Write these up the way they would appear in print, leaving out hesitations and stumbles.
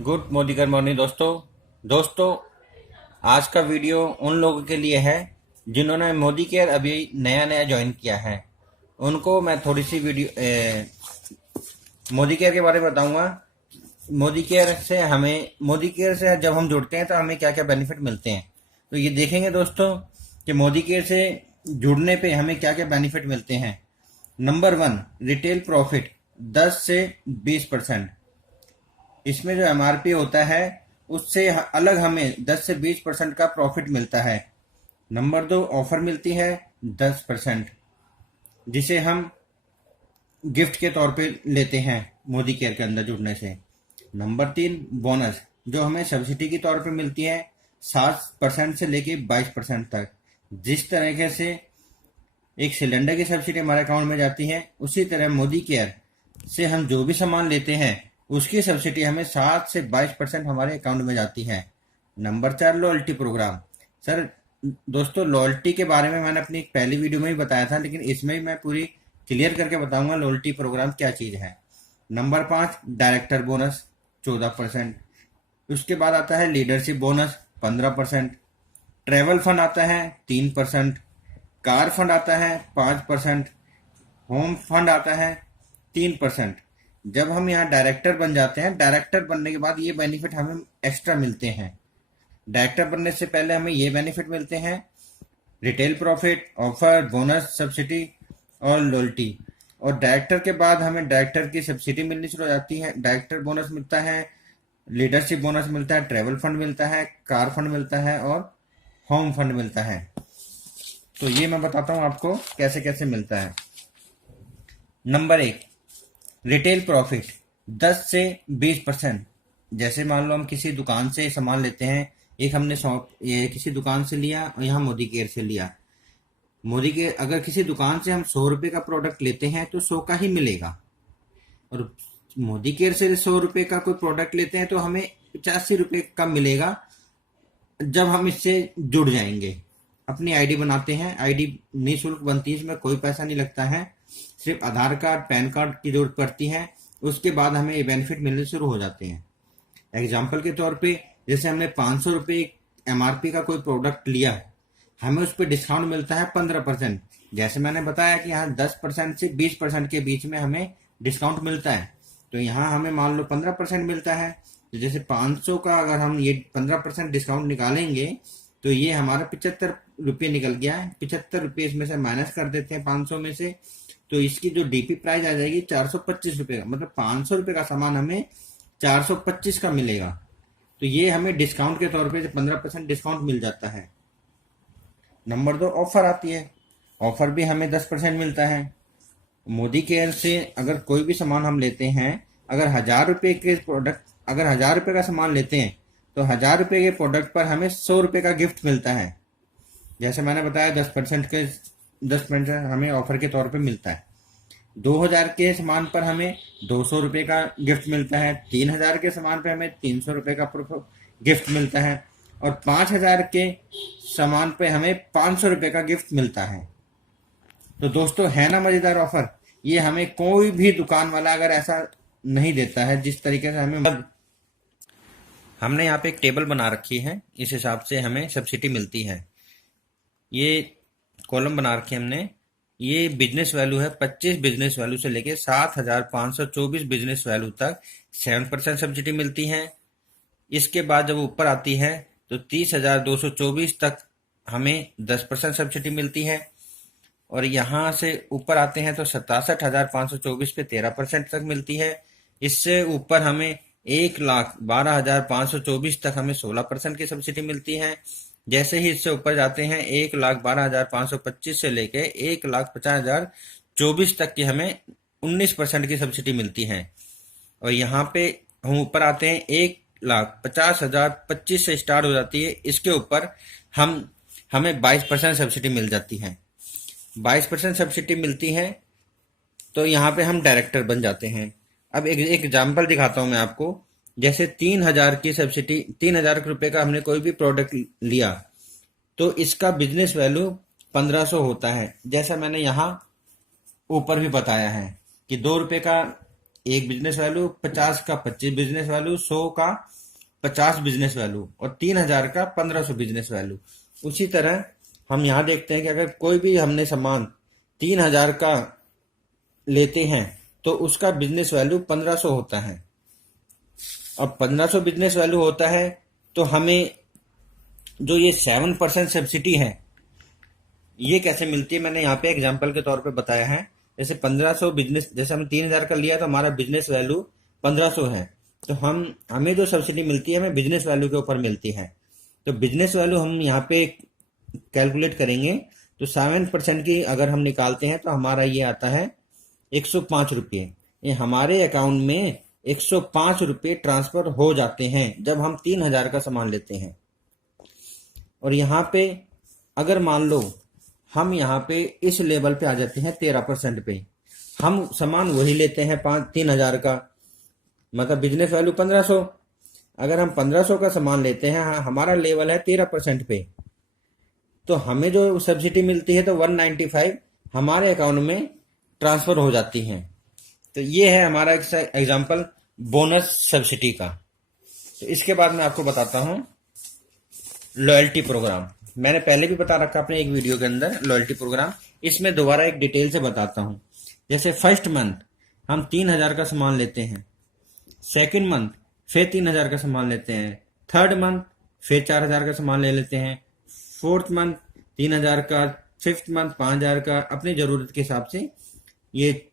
Good morning दोस्तों। आज का वीडियो उन लोगों के लिए है जिन्होंने मोदी केयर अभी नया नया ज्वाइन किया है। उनको मैं थोड़ी सी मोदी केयर के बारे में बताऊंगा। मोदी केयर से जब हम जुड़ते हैं तो हमें क्या क्या बेनिफिट मिलते हैं, तो ये देखेंगे दोस्तों कि मोदी केयर से जुड़ने पे हमें क्या क्या बेनिफिट मिलते हैं। नंबर 1, रिटेल प्रॉफिट 10 से 20%। इसमें जो एमआरपी होता है उससे अलग हमें 10 से 20% का प्रॉफिट मिलता है। नंबर 2, ऑफर मिलती है 10%, जिसे हम गिफ्ट के तौर पे लेते हैं मोदी केयर के अंदर जुड़ने से। नंबर 3, बोनस, जो हमें सब्सिडी के तौर पे मिलती है 7% से लेके 22% तक। जिस तरीके से एक सिलेंडर की सब्सिडी हमारे अकाउंट में जाती है, उसी तरह मोदी केयर से हम जो भी सामान लेते हैं उसकी सब्सिडी हमें 7 से 22% हमारे अकाउंट में जाती है। Number 4, loyalty program. सर दोस्तों, लॉयल्टी के बारे में मैंने अपनी पहली वीडियो में ही बताया था, लेकिन इसमें भी मैं पूरी क्लियर करके बताऊंगा लॉयल्टी प्रोग्राम क्या चीज़ है। Number 5, director bonus 14%। उसके बाद आता है लीडरशिप बोनस 15%। ट्रेवल फंड आता है 3%। कार फंड आता है 5%। होम फंड आता है 3%। जब हम यहाँ डायरेक्टर बन जाते हैं, डायरेक्टर बनने के बाद ये बेनिफिट हमें एक्स्ट्रा मिलते हैं। डायरेक्टर बनने से पहले हमें ये बेनिफिट मिलते हैं: retail profit, offer, bonus, subsidy और लॉयल्टी। और डायरेक्टर के बाद हमें डायरेक्टर की सब्सिडी मिलनी शुरू हो जाती है, डायरेक्टर बोनस मिलता है, लीडरशिप बोनस मिलता है, ट्रेवल फंड मिलता है, कार फंड मिलता है और होम फंड मिलता है। तो ये मैं बताता हूँ आपको कैसे कैसे मिलता है। नंबर 1, रिटेल प्रॉफिट 10 से 20%। जैसे मान लो हम किसी दुकान से सामान लेते हैं, एक हमने शॉप ये किसी दुकान से लिया और यहाँ मोदी केयर से लिया। मोदी केयर, अगर किसी दुकान से हम 100 रुपये का प्रोडक्ट लेते हैं तो 100 का ही मिलेगा, और मोदी केयर से 100 रुपये का कोई प्रोडक्ट लेते हैं तो हमें 85 रुपये का मिलेगा जब हम इससे जुड़ जाएंगे। अपनी आईडी बनाते हैं, आईडी निःशुल्क बनती है, इसमें कोई पैसा नहीं लगता है, सिर्फ आधार कार्ड पैन कार्ड की जरूरत पड़ती है। उसके बाद हमें ये बेनिफिट मिलने शुरू हो जाते हैं। एग्जाम्पल के तौर पे, जैसे हमने 500 रुपये एमआरपी का कोई प्रोडक्ट लिया, हमें उस पर डिस्काउंट मिलता है 15%। जैसे मैंने बताया कि यहाँ 10% से 20% के बीच में हमें डिस्काउंट मिलता है, तो यहाँ हमें मान लो 15% मिलता है। तो जैसे 500 का अगर हम ये 15% डिस्काउंट निकालेंगे तो ये हमारा 75 रुपये निकल गया है। 75 रुपये इसमें से माइनस कर देते हैं 500 में से, तो इसकी जो डीपी प्राइस आ जाएगी 425 रुपये का, मतलब 500 रुपये का सामान हमें 425 का मिलेगा। तो ये हमें डिस्काउंट के तौर पे 15% डिस्काउंट मिल जाता है। नंबर 2, ऑफर आती है। ऑफर भी हमें 10% मिलता है। मोदी केयर से अगर कोई भी सामान हम लेते हैं, अगर 1000 रुपये के प्रोडक्ट, अगर 1000 रुपये का सामान लेते हैं तो 1000 रुपये के प्रोडक्ट पर हमें 100 रुपये का गिफ्ट मिलता है। जैसे मैंने बताया 10% हमें ऑफर के तौर पे मिलता है। 2000 के सामान पर हमें 200 रुपये का गिफ्ट मिलता है। 3000 के सामान पर हमें 300 रुपये का गिफ्ट मिलता है। और 5000 के सामान पे हमें 500 रुपये का गिफ्ट मिलता है। तो दोस्तों, है ना मजेदार ऑफर? ये हमें कोई भी दुकान वाला अगर ऐसा नहीं देता है जिस तरीके से हमें। हमने यहाँ पे एक टेबल बना रखी है, इस हिसाब से हमें सब्सिडी मिलती है। ये कॉलम बना रखे हमने, ये बिजनेस वैल्यू है। 25 बिजनेस वैल्यू से लेके 7524 बिजनेस वैल्यू तक 7% सब्सिडी मिलती है। इसके बाद जब ऊपर आती है तो 30,224 तक हमें 10% सब्सिडी मिलती है। और यहाँ से ऊपर आते हैं तो 67,524 पे 13% तक मिलती है। इससे ऊपर हमें 1,12,524 तक हमें 16% की सब्सिडी मिलती है। जैसे ही इससे ऊपर जाते हैं 1,12,525 से लेके 1,50,024 तक की हमें 19% की सब्सिडी मिलती है। और यहाँ पे हम ऊपर आते हैं 1,50,025 से स्टार्ट हो जाती है, इसके ऊपर हमें 22% सब्सिडी मिल जाती है। 22% सब्सिडी मिलती है तो यहाँ पे हम डायरेक्टर बन जाते हैं। अब एक एग्जाम्पल दिखाता हूँ मैं आपको। जैसे 3000 की सब्सिडी, 3000 रुपये का हमने कोई भी प्रोडक्ट लिया तो इसका बिजनेस वैल्यू 1500 होता है। जैसा मैंने यहाँ ऊपर भी बताया है कि 2 रुपये का 1 बिजनेस वैल्यू, 50 का 25 बिजनेस वैल्यू, 100 का 50 बिजनेस वैल्यू और 3000 का 1500 बिजनेस वैल्यू। उसी तरह हम यहाँ देखते हैं कि अगर कोई भी हमने सामान 3000 का लेते हैं तो उसका बिजनेस वैल्यू 1500 होता है। अब 1500 बिजनेस वैल्यू होता है तो हमें जो ये 7% सब्सिडी है ये कैसे मिलती है, मैंने यहाँ पे एग्जांपल के तौर पे बताया है। जैसे 1500 बिजनेस, जैसे हमने 3000 का लिया तो हमारा बिजनेस वैल्यू 1500 है, तो हमें जो सब्सिडी मिलती है हमें बिजनेस वैल्यू के ऊपर मिलती है। तो बिजनेस वैल्यू हम यहाँ पे कैलकुलेट करेंगे तो 7% की अगर हम निकालते हैं तो हमारा ये आता है 105 रुपये। ये हमारे अकाउंट में 105 रुपये ट्रांसफर हो जाते हैं जब हम 3000 का सामान लेते हैं। और यहाँ पे अगर मान लो हम यहाँ पे इस लेवल पे आ जाते हैं 13% पे, हम सामान वही लेते हैं 3000 का, मतलब बिजनेस वैल्यू 1500। अगर हम 1500 का सामान लेते हैं, हमारा लेवल है 13% पे, तो हमें जो सब्सिडी मिलती है तो 195 हमारे अकाउंट में ट्रांसफर हो जाती हैं। तो ये है हमारा एग्जाम्पल बोनस सब्सिडी का। तो इसके बाद मैं आपको बताता हूँ लॉयल्टी प्रोग्राम। मैंने पहले भी बता रखा अपने एक वीडियो के अंदर लॉयल्टी प्रोग्राम, इसमें दोबारा एक डिटेल से बताता हूँ। जैसे फर्स्ट मंथ हम 3000 का सामान लेते हैं, सेकंड मंथ फिर 3000 का सामान लेते हैं, थर्ड मंथ फिर 4000 का सामान ले लेते हैं, फोर्थ मंथ 3000 का, फिफ्थ मंथ 5000 का, अपनी जरूरत के हिसाब से। ये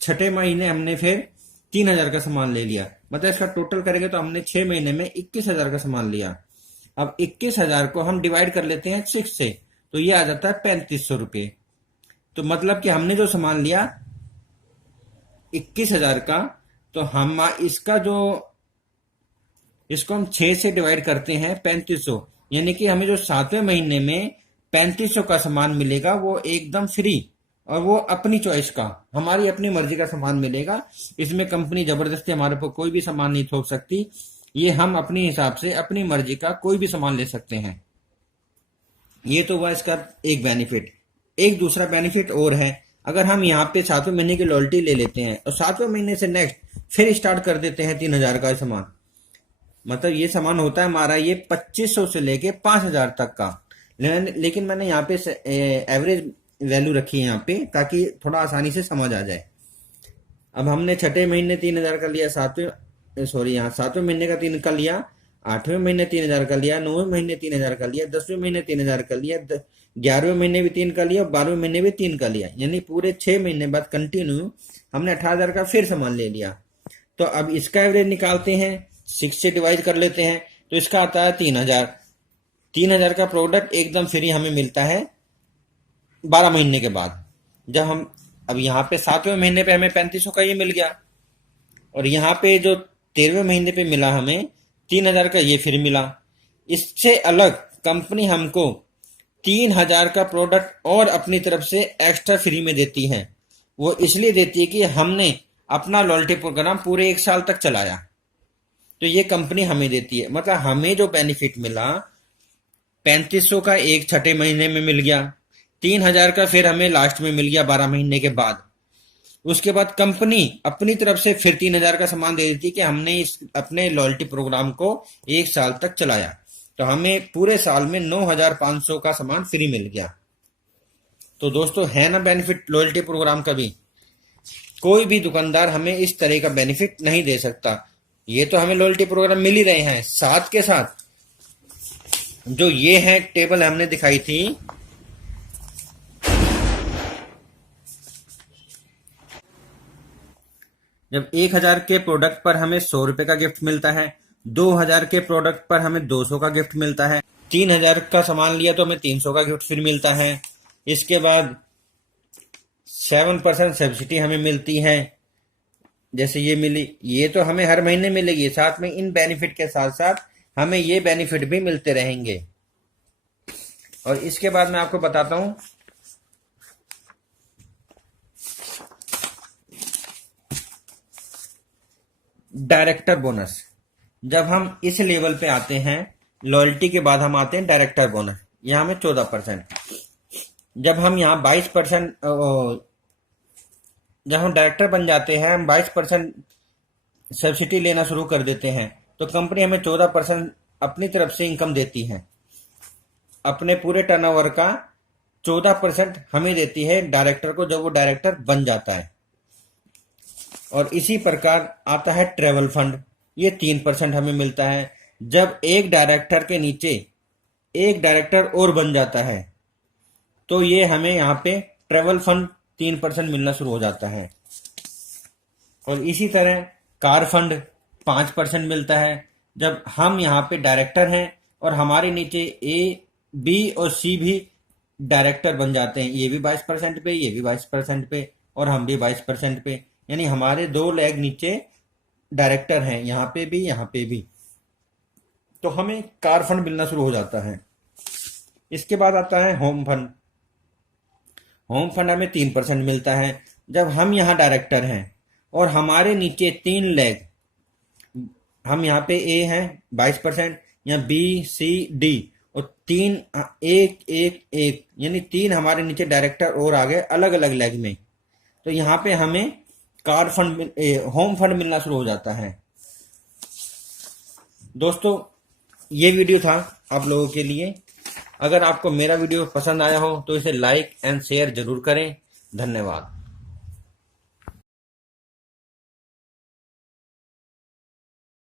छठे महीने हमने फिर 3000 का सामान ले लिया, मतलब इसका टोटल करेंगे तो हमने 6 महीने में 21000 का सामान लिया। अब 21000 को हम डिवाइड कर लेते हैं 6 से, तो ये आ जाता है 3500 रुपये। तो मतलब कि हमने जो सामान लिया 21000 का, तो हम इसको हम 6 से डिवाइड करते हैं 3500, यानी कि हमें जो 7वें महीने में 3500 का सामान मिलेगा वो एकदम फ्री, और वो अपनी चॉइस का, हमारी अपनी मर्जी का सामान मिलेगा। इसमें कंपनी जबरदस्ती हमारे पर कोई भी सामान नहीं थोप सकती। ये हम अपने हिसाब से अपनी मर्जी का कोई भी सामान ले सकते हैं। ये तो हुआ इसका एक बेनिफिट। एक दूसरा बेनिफिट और है, अगर हम यहाँ पे 7वें महीने की लॉयल्टी ले लेते हैं और 7वें महीने से नेक्स्ट फिर स्टार्ट कर देते हैं 3000 का सामान, मतलब ये सामान होता है हमारा ये 2500 से लेके 5000 तक का। लेकिन मैंने यहाँ पे एवरेज वैल्यू रखी है यहाँ पे, ताकि थोड़ा आसानी से समझ आ जाए। अब हमने छठे महीने 3000 का लिया, यहाँ 7वें महीने का 3 का लिया, 8वें महीने 3000 का लिया, 9वें महीने 3000 का लिया, 10वें महीने 3000 का लिया, 11वें महीने भी 3 का लिया, 12वें महीने भी 3 का लिया, यानी पूरे 6 महीने बाद कंटिन्यू हमने 18000 का फिर सामान ले लिया। तो अब इसका एवरेज निकालते हैं, 6 से डिवाइड कर लेते हैं, तो इसका आता है 3000। 3000 का प्रोडक्ट एकदम फ्री हमें मिलता है 12 महीने के बाद। जब हम अब यहाँ पे 7वें महीने पे हमें 3500 का ये मिल गया, और यहाँ पे जो 13वें महीने पे मिला हमें 3000 का ये फिर मिला। इससे अलग कंपनी हमको 3000 का प्रोडक्ट और अपनी तरफ से एक्स्ट्रा फ्री में देती है। वो इसलिए देती है कि हमने अपना लॉयल्टी प्रोग्राम पूरे 1 साल तक चलाया, तो ये कंपनी हमें देती है। मतलब हमें जो बेनिफिट मिला 3500 का एक छठे महीने में मिल गया, 3000 का फिर हमें लास्ट में मिल गया 12 महीने के बाद। उसके बाद कंपनी अपनी तरफ से फिर 3000 का सामान दे देती कि हमने इस अपने लॉयल्टी प्रोग्राम को 1 साल तक चलाया, तो हमें पूरे साल में 9500 का सामान फ्री मिल गया। तो दोस्तों है ना बेनिफिट लॉयल्टी प्रोग्राम का भी। कोई भी दुकानदार हमें इस तरह का बेनिफिट नहीं दे सकता। ये तो हमें लॉयल्टी प्रोग्राम मिल ही रहे हैं, साथ के साथ जो ये है टेबल हमने दिखाई थी, जब 1000 के प्रोडक्ट पर हमें 100 रुपए का गिफ्ट मिलता है, 2000 के प्रोडक्ट पर हमें 200 का गिफ्ट मिलता है, 3000 का सामान लिया तो हमें 300 का गिफ्ट फिर मिलता है। इसके बाद 7% सब्सिडी हमें मिलती है, जैसे ये मिली, ये तो हमें हर महीने मिलेगी। साथ में इन बेनिफिट के साथ साथ हमें ये बेनिफिट भी मिलते रहेंगे। और इसके बाद मैं आपको बताता हूं डायरेक्टर बोनस। जब हम इस लेवल पे आते हैं लॉयल्टी के बाद हम आते हैं डायरेक्टर बोनस, यहां में 14%। जब हम यहाँ 22% जब हम डायरेक्टर बन जाते हैं, हम 22% सब्सिडी लेना शुरू कर देते हैं, तो कंपनी हमें 14% अपनी तरफ से इनकम देती है। अपने पूरे टर्नओवर का 14% हमें देती है डायरेक्टर को, जब वो डायरेक्टर बन जाता है। और इसी प्रकार आता है ट्रेवल फंड, ये 3% हमें मिलता है। जब एक डायरेक्टर के नीचे एक डायरेक्टर और बन जाता है, तो ये हमें यहाँ पे ट्रेवल फंड 3% मिलना शुरू हो जाता है। और इसी तरह कार फंड 5% मिलता है। जब हम यहाँ पे डायरेक्टर हैं और हमारे नीचे ए, बी और सी भी डायरेक्टर बन जाते हैं, ये भी 22% पे, ये भी 22% पे, और हम भी 22% पे, यानी हमारे 2 लेग नीचे डायरेक्टर हैं, यहाँ पे भी यहाँ पे भी, तो हमें कार फंड मिलना शुरू हो जाता है। इसके बाद आता है होम फंड। होम फंड हमें 3% मिलता है। जब हम यहाँ डायरेक्टर हैं और हमारे नीचे 3 लेग, हम यहाँ पे ए हैं 22%, या बी, सी, डी, और 3 एक एक एक, यानी 3 हमारे नीचे डायरेक्टर और आ गए अलग अलग लेग में, तो यहाँ पे हमें कार फंड होम फंड मिलना शुरू हो जाता है। दोस्तों, ये वीडियो था आप लोगों के लिए। अगर आपको मेरा वीडियो पसंद आया हो तो इसे लाइक एंड शेयर जरूर करें। धन्यवाद।